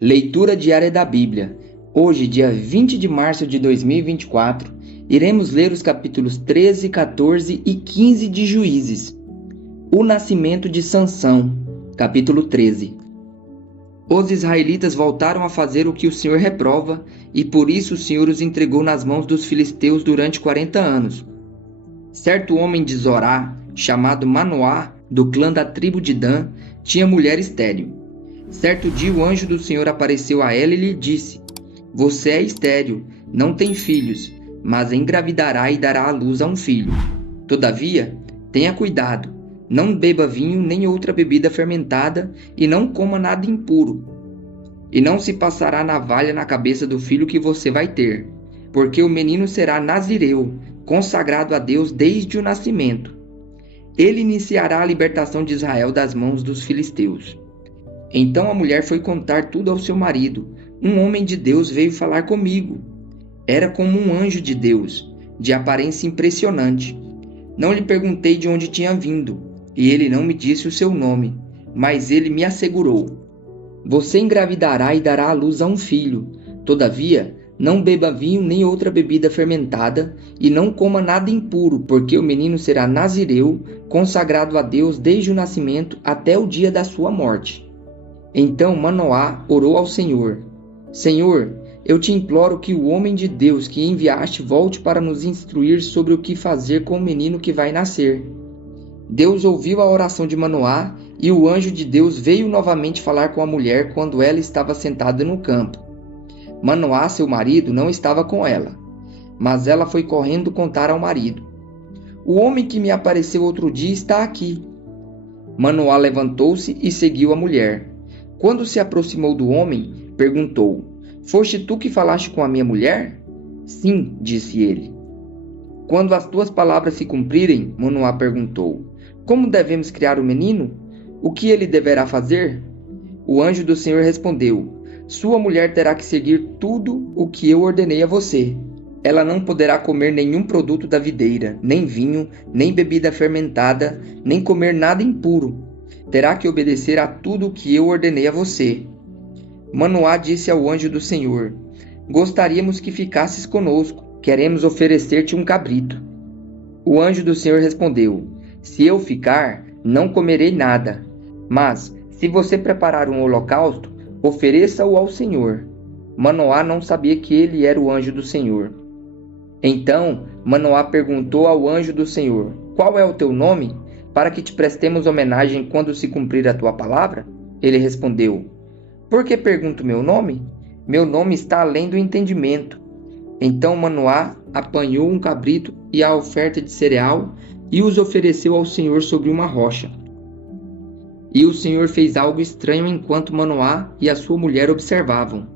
Leitura diária da Bíblia. Hoje, dia 20 de março de 2024, iremos ler os capítulos 13, 14 e 15 de Juízes. O nascimento de Sansão, capítulo 13. Os israelitas voltaram a fazer o que o Senhor reprova, e por isso o Senhor os entregou nas mãos dos filisteus durante 40 anos. Certo homem de Zorá, chamado Manoá, do clã da tribo de Dan, tinha mulher estéril. Certo dia o anjo do Senhor apareceu a ela e lhe disse: Você é estéril, não tem filhos, mas engravidará e dará à luz a um filho. Todavia, tenha cuidado, não beba vinho nem outra bebida fermentada e não coma nada impuro. E não se passará navalha na cabeça do filho que você vai ter, porque o menino será nazireu, consagrado a Deus desde o nascimento. Ele iniciará a libertação de Israel das mãos dos filisteus. Então a mulher foi contar tudo ao seu marido. Um homem de Deus veio falar comigo. Era como um anjo de Deus, de aparência impressionante. Não lhe perguntei de onde tinha vindo, e ele não me disse o seu nome, mas ele me assegurou: Você engravidará e dará à luz a um filho. Todavia, não beba vinho nem outra bebida fermentada, e não coma nada impuro, porque o menino será nazireu, consagrado a Deus desde o nascimento até o dia da sua morte. Então Manoá orou ao Senhor: Senhor, eu te imploro que o homem de Deus que enviaste volte para nos instruir sobre o que fazer com o menino que vai nascer. Deus ouviu a oração de Manoá, e o anjo de Deus veio novamente falar com a mulher quando ela estava sentada no campo. Manoá, seu marido, não estava com ela, mas ela foi correndo contar ao marido: O homem que me apareceu outro dia está aqui. Manoá levantou-se e seguiu a mulher. Quando se aproximou do homem, perguntou: Foste tu que falaste com a minha mulher? Sim, disse ele. Quando as tuas palavras se cumprirem, Manoá perguntou: Como devemos criar o menino? O que ele deverá fazer? O anjo do Senhor respondeu: Sua mulher terá que seguir tudo o que eu ordenei a você. Ela não poderá comer nenhum produto da videira, nem vinho, nem bebida fermentada, nem comer nada impuro. Terá que obedecer a tudo o que eu ordenei a você. Manoá disse ao anjo do Senhor: Gostaríamos que ficasses conosco. Queremos oferecer-te um cabrito. O anjo do Senhor respondeu: Se eu ficar, não comerei nada. Mas, se você preparar um holocausto, ofereça-o ao Senhor. Manoá não sabia que ele era o anjo do Senhor. Então Manoá perguntou ao anjo do Senhor: Qual é o teu nome, para que te prestemos homenagem quando se cumprir a tua palavra? Ele respondeu: Por que pergunto meu nome? Meu nome está além do entendimento. Então Manoá apanhou um cabrito e a oferta de cereal e os ofereceu ao Senhor sobre uma rocha. E o Senhor fez algo estranho enquanto Manoá e a sua mulher observavam.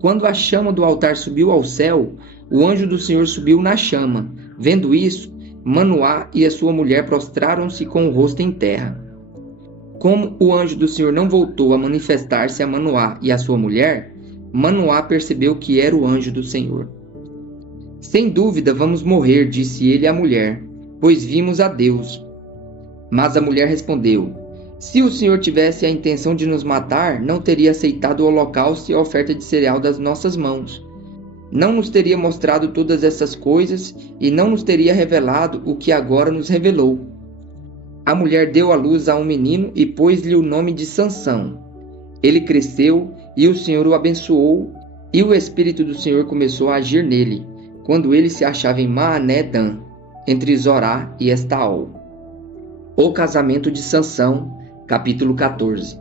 Quando a chama do altar subiu ao céu, o anjo do Senhor subiu na chama. Vendo isso, Manoá e a sua mulher prostraram-se com o rosto em terra. Como o anjo do Senhor não voltou a manifestar-se a Manoá e a sua mulher, Manoá percebeu que era o anjo do Senhor. Sem dúvida vamos morrer, disse ele à mulher, pois vimos a Deus. Mas a mulher respondeu: Se o Senhor tivesse a intenção de nos matar, não teria aceitado o holocausto e a oferta de cereal das nossas mãos. Não nos teria mostrado todas essas coisas e não nos teria revelado o que agora nos revelou. A mulher deu à luz a um menino e pôs-lhe o nome de Sansão. Ele cresceu e o Senhor o abençoou, e o Espírito do Senhor começou a agir nele, quando ele se achava em Maané-Dan, entre Zorá e Estaol. O casamento de Sansão, capítulo 14.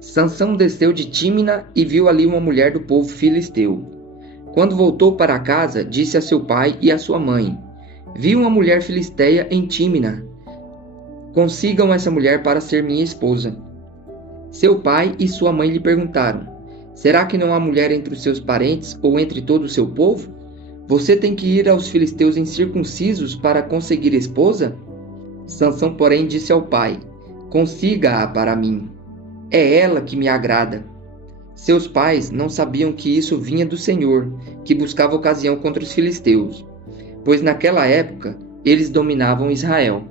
Sansão desceu de Tímina e viu ali uma mulher do povo filisteu. Quando voltou para casa, disse a seu pai e a sua mãe: Vi uma mulher filisteia em Tímina. Consigam essa mulher para ser minha esposa. Seu pai e sua mãe lhe perguntaram: Será que não há mulher entre os seus parentes ou entre todo o seu povo? Você tem que ir aos filisteus incircuncisos para conseguir esposa? Sansão, porém, disse ao pai: Consiga-a para mim. É ela que me agrada. Seus pais não sabiam que isso vinha do Senhor, que buscava ocasião contra os filisteus, pois naquela época eles dominavam Israel.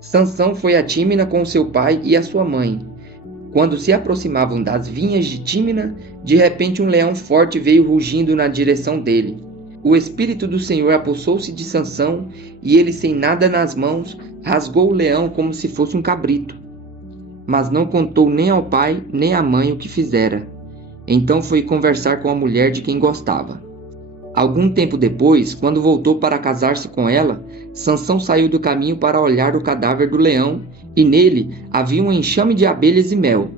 Sansão foi a Tímina com seu pai e a sua mãe. Quando se aproximavam das vinhas de Tímina, de repente um leão forte veio rugindo na direção dele. O Espírito do Senhor apossou-se de Sansão, e ele, sem nada nas mãos, rasgou o leão como se fosse um cabrito. Mas não contou nem ao pai nem à mãe o que fizera. Então foi conversar com a mulher de quem gostava. Algum tempo depois, quando voltou para casar-se com ela, Sansão saiu do caminho para olhar o cadáver do leão, e nele havia um enxame de abelhas e mel.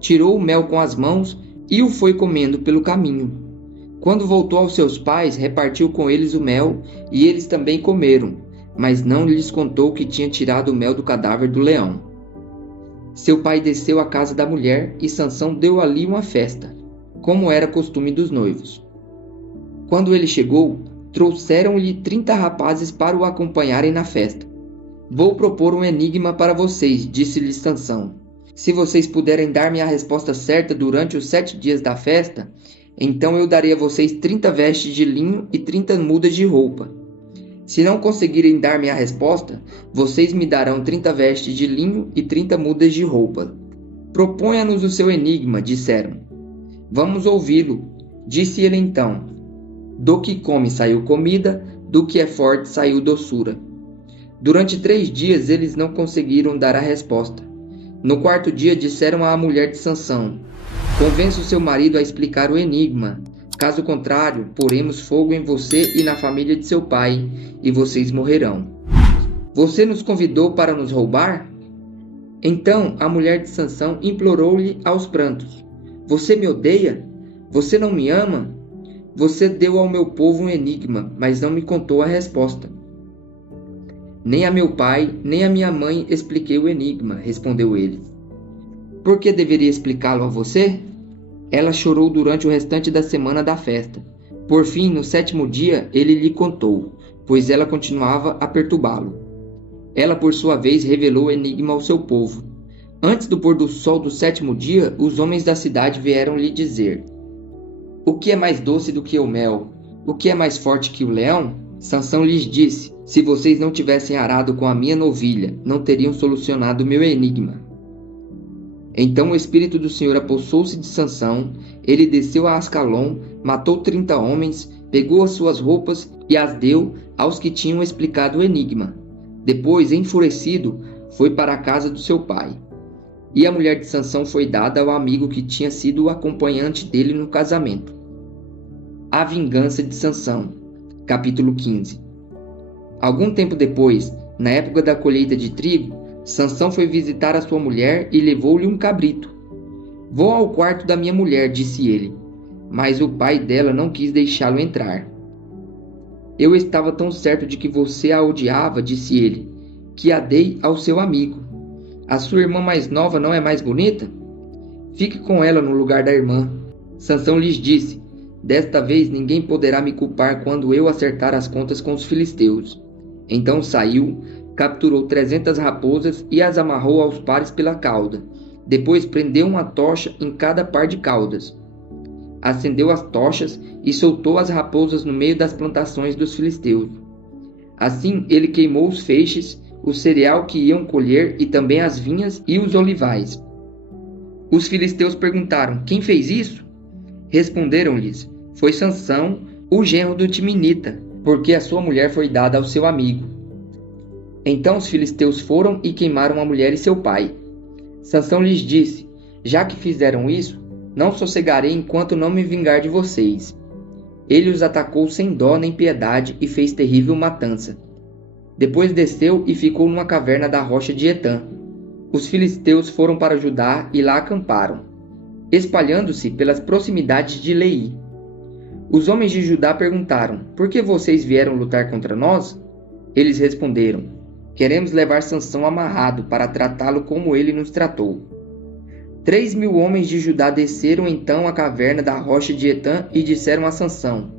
Tirou o mel com as mãos e o foi comendo pelo caminho. Quando voltou aos seus pais, repartiu com eles o mel, e eles também comeram, mas não lhes contou que tinha tirado o mel do cadáver do leão. Seu pai desceu à casa da mulher, e Sansão deu ali uma festa, como era costume dos noivos. Quando ele chegou, trouxeram-lhe 30 rapazes para o acompanharem na festa. Vou propor um enigma para vocês, disse-lhe Sansão. Se vocês puderem dar-me a resposta certa durante os 7 dias da festa, então eu darei a vocês 30 vestes de linho e 30 mudas de roupa. Se não conseguirem dar-me a resposta, vocês me darão 30 vestes de linho e 30 mudas de roupa. Proponha-nos o seu enigma, disseram. Vamos ouvi-lo, disse ele então. Do que come saiu comida, do que é forte saiu doçura. Durante 3 dias eles não conseguiram dar a resposta. No 4º dia disseram à mulher de Sansão: convença o seu marido a explicar o enigma. Caso contrário, poremos fogo em você e na família de seu pai, e vocês morrerão. Você nos convidou para nos roubar? Então a mulher de Sansão implorou-lhe aos prantos: você me odeia? Você não me ama? Você deu ao meu povo um enigma, mas não me contou a resposta. Nem a meu pai, nem a minha mãe expliquei o enigma, respondeu ele. Por que deveria explicá-lo a você? Ela chorou durante o restante da semana da festa. Por fim, no 7º dia, ele lhe contou, pois ela continuava a perturbá-lo. Ela, por sua vez, revelou o enigma ao seu povo. Antes do pôr do sol do 7º dia, os homens da cidade vieram lhe dizer: o que é mais doce do que o mel? O que é mais forte que o leão? Sansão lhes disse: se vocês não tivessem arado com a minha novilha, não teriam solucionado o meu enigma. Então o Espírito do Senhor apossou-se de Sansão, ele desceu a Ascalon, matou 30 homens, pegou as suas roupas e as deu aos que tinham explicado o enigma. Depois, enfurecido, foi para a casa do seu pai. E a mulher de Sansão foi dada ao amigo que tinha sido o acompanhante dele no casamento. A vingança de Sansão. Capítulo 15. Algum tempo depois, na época da colheita de trigo, Sansão foi visitar a sua mulher e levou-lhe um cabrito. Vou ao quarto da minha mulher, disse ele, mas o pai dela não quis deixá-lo entrar. Eu estava tão certo de que você a odiava, disse ele, que a dei ao seu amigo. A sua irmã mais nova não é mais bonita? Fique com ela no lugar da irmã. Sansão lhes disse: desta vez ninguém poderá me culpar quando eu acertar as contas com os filisteus. Então saiu, capturou 300 raposas e as amarrou aos pares pela cauda. Depois prendeu uma tocha em cada par de caudas. Acendeu as tochas e soltou as raposas no meio das plantações dos filisteus. Assim ele queimou os feixes, o cereal que iam colher e também as vinhas e os olivais. Os filisteus perguntaram: quem fez isso? Responderam-lhes: foi Sansão, o genro do Timinita, porque a sua mulher foi dada ao seu amigo. Então os filisteus foram e queimaram a mulher e seu pai. Sansão lhes disse: já que fizeram isso, não sossegarei enquanto não me vingar de vocês. Ele os atacou sem dó nem piedade e fez terrível matança. Depois desceu e ficou numa caverna da rocha de Etã. Os filisteus foram para Judá e lá acamparam, espalhando-se pelas proximidades de Leí. Os homens de Judá perguntaram: por que vocês vieram lutar contra nós? Eles responderam: queremos levar Sansão amarrado para tratá-lo como ele nos tratou. 3.000 homens de Judá desceram então à caverna da rocha de Etã e disseram a Sansão: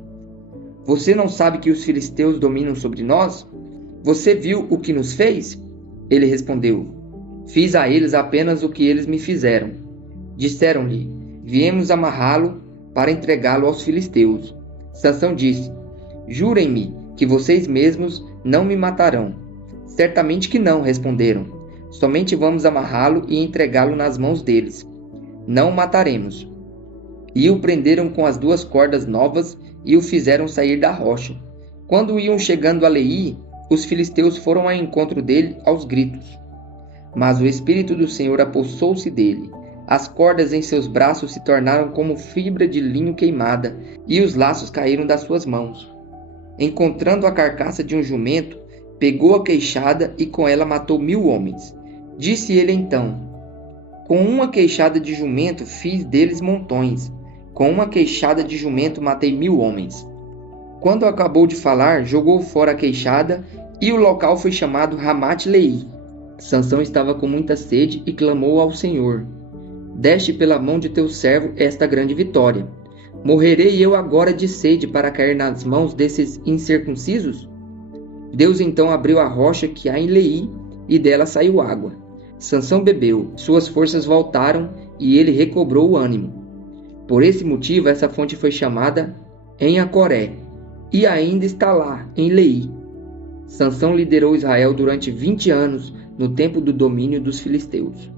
você não sabe que os filisteus dominam sobre nós? Você viu o que nos fez? Ele respondeu: fiz a eles apenas o que eles me fizeram. Disseram-lhe: viemos amarrá-lo para entregá-lo aos filisteus. Sansão disse: jurem-me que vocês mesmos não me matarão. Certamente que não, responderam. Somente vamos amarrá-lo e entregá-lo nas mãos deles. não o mataremos. E o prenderam com as 2 cordas novas e o fizeram sair da rocha. Quando iam chegando a Leí, os filisteus foram ao encontro dele aos gritos. Mas o Espírito do Senhor apossou-se dele. As cordas em seus braços se tornaram como fibra de linho queimada, e os laços caíram das suas mãos. Encontrando a carcaça de um jumento, pegou a queixada e com ela matou 1000 homens. Disse ele então: com uma queixada de jumento fiz deles montões. Com uma queixada de jumento matei 1000 homens. Quando acabou de falar, jogou fora a queixada, e o local foi chamado Ramate-Leí. Sansão estava com muita sede e clamou ao Senhor: deste pela mão de teu servo esta grande vitória. Morrerei eu agora de sede para cair nas mãos desses incircuncisos? Deus então abriu a rocha que há em Leí, e dela saiu água. Sansão bebeu, suas forças voltaram, e ele recobrou o ânimo. Por esse motivo essa fonte foi chamada Em-Acoré, e ainda está lá, em Leí. Sansão liderou Israel durante 20 anos, no tempo do domínio dos filisteus.